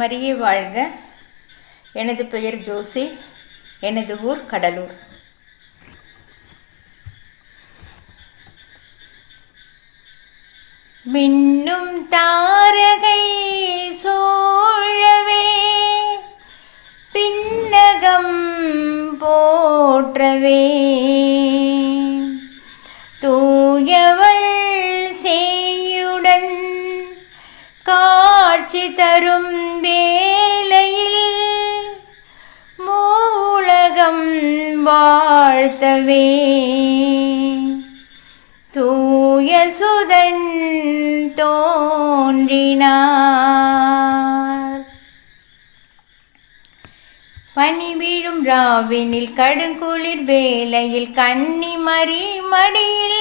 மரியே வாழ்க. எனது பெயர் ஜோசி. எனது ஊர் கடலூர். மின்னும் தாரகை சூழவே பின்னகம் போற்றவே தூயவள் செய்யுடன் காட்சி தரும் வேளையில் மூலகம் வாழ்த்தவே தூய சுதன் தோன்றினார். பனி வீழும் ராவினில் கடுங்குளிர் வேளையில் கன்னிமரி மடியில்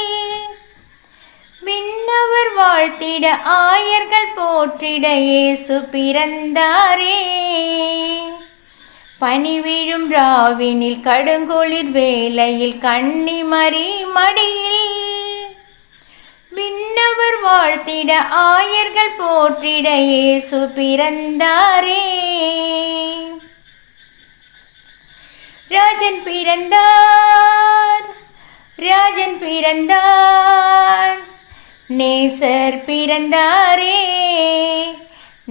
விண்ணவர் வாழ்த்திட ஆயர்கள் போற்றிட இயேசு பிறந்தாரே. பனி வீழும் ராவினில் கடுங்குளிர் வேளையில் கன்னிமரி மடியில் விண்ணவர் வாழ்த்திட ஆயர்கள் போற்றிட இயேசு பிறந்தாரே. ராஜன் பிறந்தார், ராஜன் பிறந்தார், நேசர் பிறந்தாரே,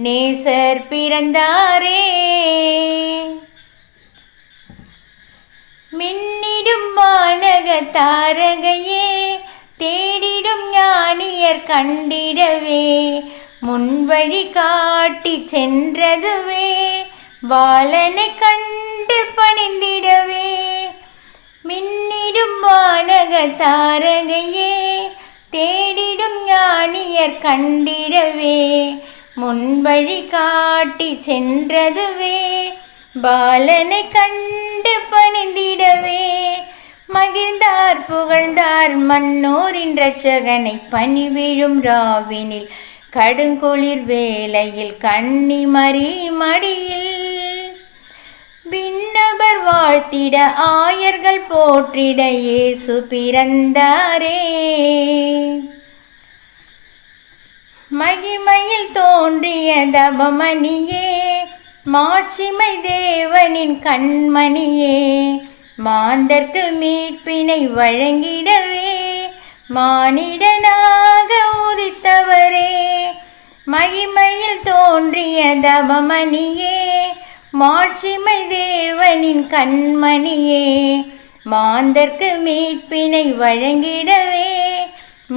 நேசர் பிறந்தாரே. மின்னிடும் வானக தாரகையே தேடிடும் ஞானியர் கண்டிடவே முன்வழி காட்டி சென்றதுவே பாலனை கண்டு பணிந்திடவே. மின்னிடும் வானக தாரகையே தேடிடும் ஞானியர் கண்டிடவே முன்வழி காட்டி சென்றதுவே பாலனை கண்டு பணிந்திடவே. மகிழ்ந்தார் புகழ்ந்தார் மன்னோரின் இரட்சகனை பனி வீழும் ராவினில் கடுங்குளிர் வேளையில் கன்னிமரி மடியில் விண்ணவர் வாழ்த்திட ஆயர்கள் போற்றிட இயேசு பிறந்தாரே. மகிமையில் தோன்றிய தபமணியே மாட்சிமை தேவனின் கண்மணியே மாந்தர்க்கு மீட்பினை வழங்கிடவே மானிடனாக உதித்தவரே. மகிமையில் தோன்றிய தபமணியே மாட்சிமை தேவனின் கண்மணியே மாந்தர்க்கு மீட்பினை வழங்கிடவே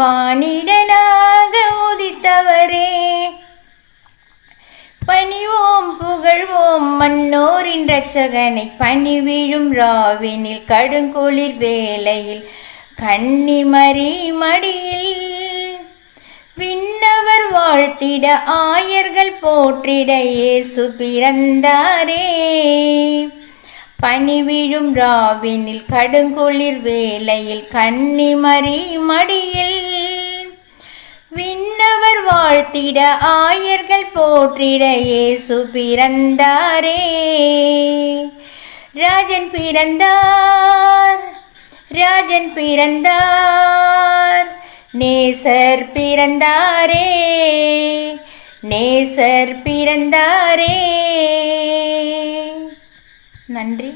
மானிடனாக உதித்தவரே. பணிவோம் புகழ்வோம் மன்னோரின் இரட்சகனை பனி வீழும் ராவினில் கடுங்குளிர் வேளையில் கன்னிமரி மடியில் விண்ணவர் வாழ்த்திட ஆயர்கள் போற்றிட இயேசு பிறந்தாரே. பனி வீழும் ராவினில் கடுங்குளிர் வேளையில் கன்னிமரி மடியில் விண்ணவர் வாழ்த்திட ஆயர்கள் போற்றிட இயேசு பிறந்தாரே. ராஜன் பிறந்தார், ராஜன் பிறந்தார், நேசர் பிறந்தாரே, நேசர் பிறந்தாரே. நன்றி.